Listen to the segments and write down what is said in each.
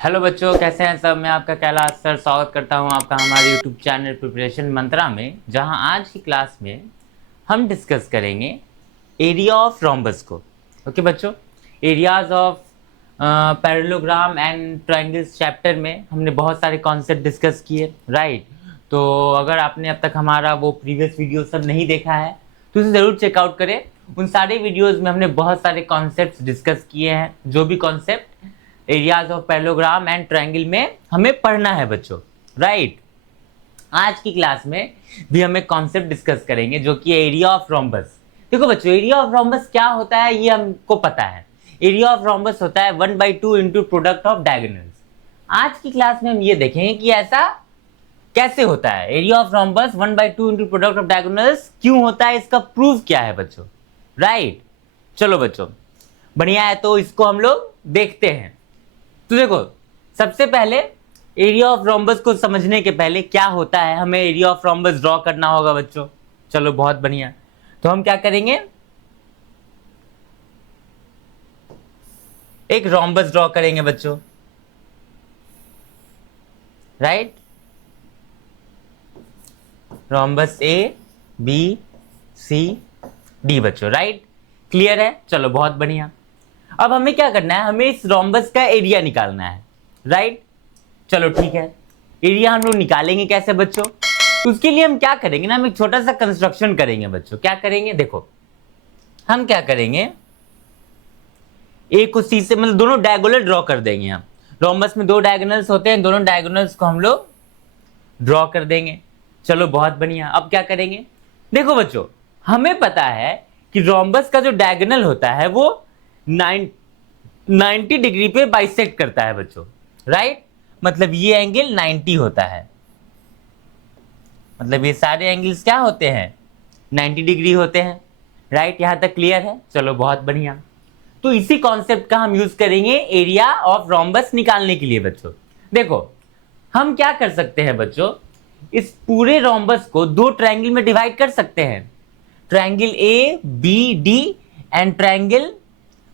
Hello बच्चों, कैसे हैं सब। मैं आपका कैलाश सर स्वागत करता हूं आपका हमारे यूट्यूब चैनल प्रिपरेशन मंत्रा में, जहां आज की क्लास में हम डिस्कस करेंगे एरिया ऑफ रोम्बस को। ओके बच्चों, areas of parallelogram and triangles chapter में हमने बहुत सारे कॉन्सेप्ट डिस्कस किए, राइट। तो अगर आपने अब तक हमारा वो प्रीवियस वीडियो सब नहीं देखा है तो उसे ज़रूर चेकआउट करें। उन सारे वीडियोज़ में हमने बहुत सारे कॉन्सेप्ट डिस्कस किए हैं, जो भी concept areas of parallelogram and triangle में हमें पढ़ना है बच्चों, राइट। आज की क्लास में भी हम एक कॉन्सेप्ट डिस्कस करेंगे जो कि एरिया ऑफ रोम्बस। देखो बच्चों, एरिया ऑफ रोम्बस क्या होता है ये हमको पता है। एरिया ऑफ रोम्बस होता है 1/2 इंटू प्रोडक्ट ऑफ डायगोनल्स। आज की क्लास में हम ये देखेंगे कि ऐसा कैसे होता है। Area of rhombus 1/2 into product of diagonals क्यों होता है, इसका प्रूफ क्या है बच्चों, राइट। चलो बच्चों, बढ़िया है, तो इसको हम लोग देखते हैं। तो देखो, सबसे पहले एरिया ऑफ रोम्बस को समझने के पहले क्या होता है, हमें एरिया ऑफ रोम्बस ड्रॉ करना होगा बच्चों। चलो बहुत बढ़िया, तो हम क्या करेंगे, एक रोम्बस ड्रॉ करेंगे बच्चों, right. Rhombus A B C D बच्चों, राइट। क्लियर है, चलो बहुत बढ़िया। अब हमें क्या करना है, हमें इस रोम्बस का एरिया निकालना है, राइट। चलो ठीक है, एरिया हम लोग निकालेंगे कैसे बच्चों। उसके लिए हम क्या करेंगे ना, हम एक छोटा सा कंस्ट्रक्शन करेंगे बच्चों। क्या करेंगे, देखो हम क्या करेंगे, ए को सी से मतलब दोनों डायगोनल ड्रॉ कर देंगे। हम रोम्बस में 2 डायगोनल्स होते हैं, दोनों डायगोनल्स को हम लोग ड्रॉ कर देंगे। चलो बहुत बढ़िया। अब क्या करेंगे, देखो बच्चों, हमें पता है कि रोम्बस का जो डायगोनल होता है वो 90 डिग्री पे बाइसेक्ट करता है बच्चों, राइट। मतलब ये एंगल 90 होता है, मतलब ये सारे एंगल्स क्या होते हैं, 90 डिग्री होते हैं, राइट। यहां तक क्लियर है, चलो बहुत बढ़िया। तो इसी कॉन्सेप्ट का हम यूज करेंगे एरिया ऑफ रोम्बस निकालने के लिए बच्चों। देखो हम क्या कर सकते हैं बच्चों, इस पूरे रोम्बस को 2 ट्रायंगल में डिवाइड कर सकते हैं, triangle A B D and triangle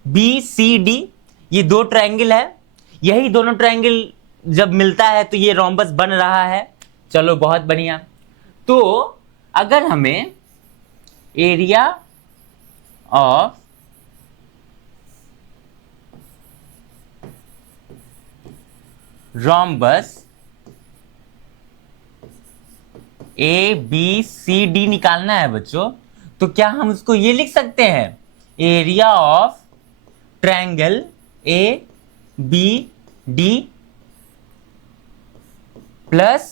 B C D. ये 2 ट्रायंगल है, यही दोनों ट्रायंगल जब मिलता है तो ये रोम्बस बन रहा है। चलो बहुत बढ़िया। तो अगर हमें area of rhombus A B C D निकालना है बच्चों, तो क्या हम उसको ये लिख सकते हैं, area of triangle A B D plus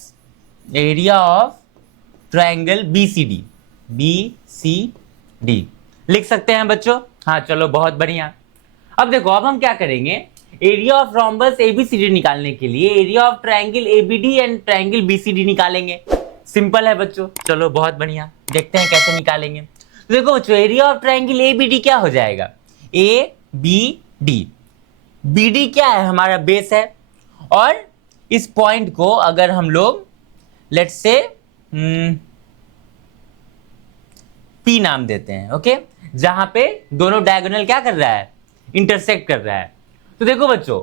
area of triangle B C D लिख सकते हैं बच्चों। हाँ चलो बहुत बढ़िया। अब देखो, अब हम क्या करेंगे, एरिया ऑफ रोम्बस एबीसीडी निकालने के लिए area of triangle ABD and triangle BCD निकालेंगे। सिंपल है बच्चों, चलो बहुत बढ़िया, देखते हैं कैसे निकालेंगे। तो देखो बच्चों, एरिया ऑफ ट्रायंगल एबीडी क्या हो जाएगा, ए बी डी। बीडी क्या है, हमारा बेस है, और इस पॉइंट को अगर हम लोग लेट्स से पी नाम देते हैं, ओके, जहां पे दोनों डायगोनल क्या कर रहा है, इंटरसेक्ट कर रहा है। तो देखो बच्चों,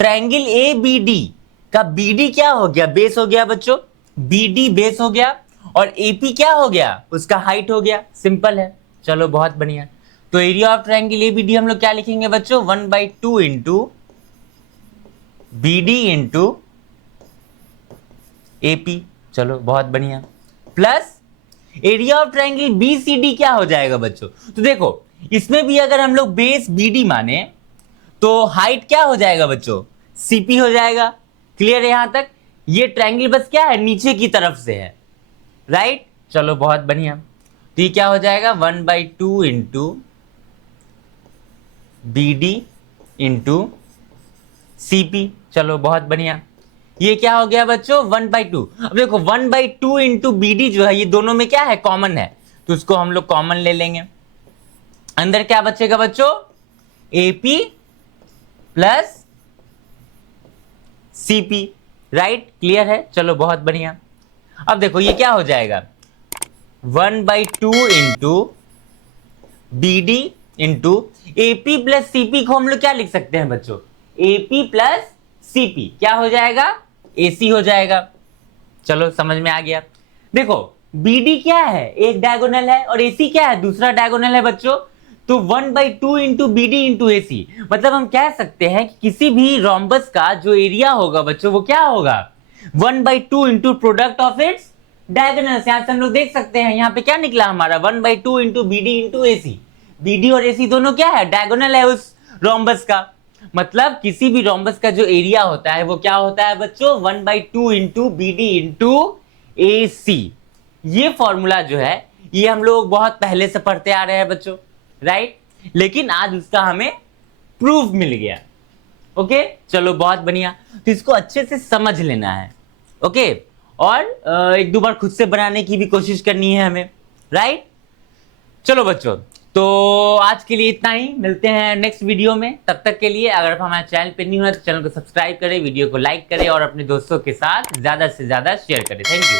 ट्रायंगल ए बी डी का बी डी क्या हो गया, बेस हो गया बच्चों, बी डी बेस हो गया, और एपी क्या हो गया, उसका हाइट हो गया। सिंपल है, चलो बहुत बढ़िया। तो area of triangle A B D हम लोग क्या लिखेंगे बच्चों, 1/2 into B D into AP. चलो बहुत बढ़िया, plus area of triangle B C D क्या हो जाएगा बच्चों। तो देखो, इसमें भी अगर हम लोग बेस बी डी माने तो हाइट क्या हो जाएगा बच्चों, सीपी हो जाएगा। क्लियर है यहां तक। ये ट्रायंगल बस क्या है, नीचे की तरफ से है, राइट। चलो बहुत बढ़िया। तो ये क्या हो जाएगा, 1/2 into B D into CP. चलो बहुत बढ़िया। ये क्या हो गया बच्चों, 1/2। अब देखो 1/2 इंटू बी डी जो है, ये दोनों में क्या है, कॉमन है, तो उसको हम लोग कॉमन ले लेंगे। अंदर क्या बचेगा बच्चों, AP plus CP, right. Clear है, चलो बहुत बढ़िया। अब देखो ये क्या हो जाएगा, 1/2 into B D into AP plus CP को हम लोग क्या लिख सकते हैं बच्चों, एपी प्लस CP क्या हो जाएगा, AC हो जाएगा। चलो समझ में आ गया। देखो BD क्या है, एक डायगोनल है, और AC क्या है, दूसरा डायगोनल है बच्चों। तो 1/2 इंटू BD इंटू AC, मतलब हम कह सकते हैं कि किसी भी रोम्बस का जो एरिया होगा बच्चों वो क्या होगा, 1/2 into product of its diagonals. यहां से हम लोग देख सकते हैं, यहाँ पे क्या निकला हमारा, 1/2 into BD into AC। BD और AC दोनों क्या है, डायगोनल है उस रोम्बस का। मतलब किसी भी रोम्बस का जो एरिया होता है वो क्या होता है बच्चों, 1/2 इंटू BD इंटू AC। ये फॉर्मूला जो है ये हम लोग बहुत पहले से पढ़ते आ रहे हैं बच्चों, राइट, लेकिन आज उसका हमें प्रूफ मिल गया। ओके चलो बहुत बढ़िया। तो इसको अच्छे से समझ लेना है, ओके, और एक दो बार खुद से बनाने की भी कोशिश करनी है हमें, राइट। चलो बच्चों, तो आज के लिए इतना ही, मिलते हैं नेक्स्ट वीडियो में। तब तक के लिए अगर आप हमारे चैनल पे नहीं हो तो चैनल को सब्सक्राइब करें, वीडियो को लाइक करें और अपने दोस्तों के साथ ज्यादा से ज्यादा शेयर करें। Thank you.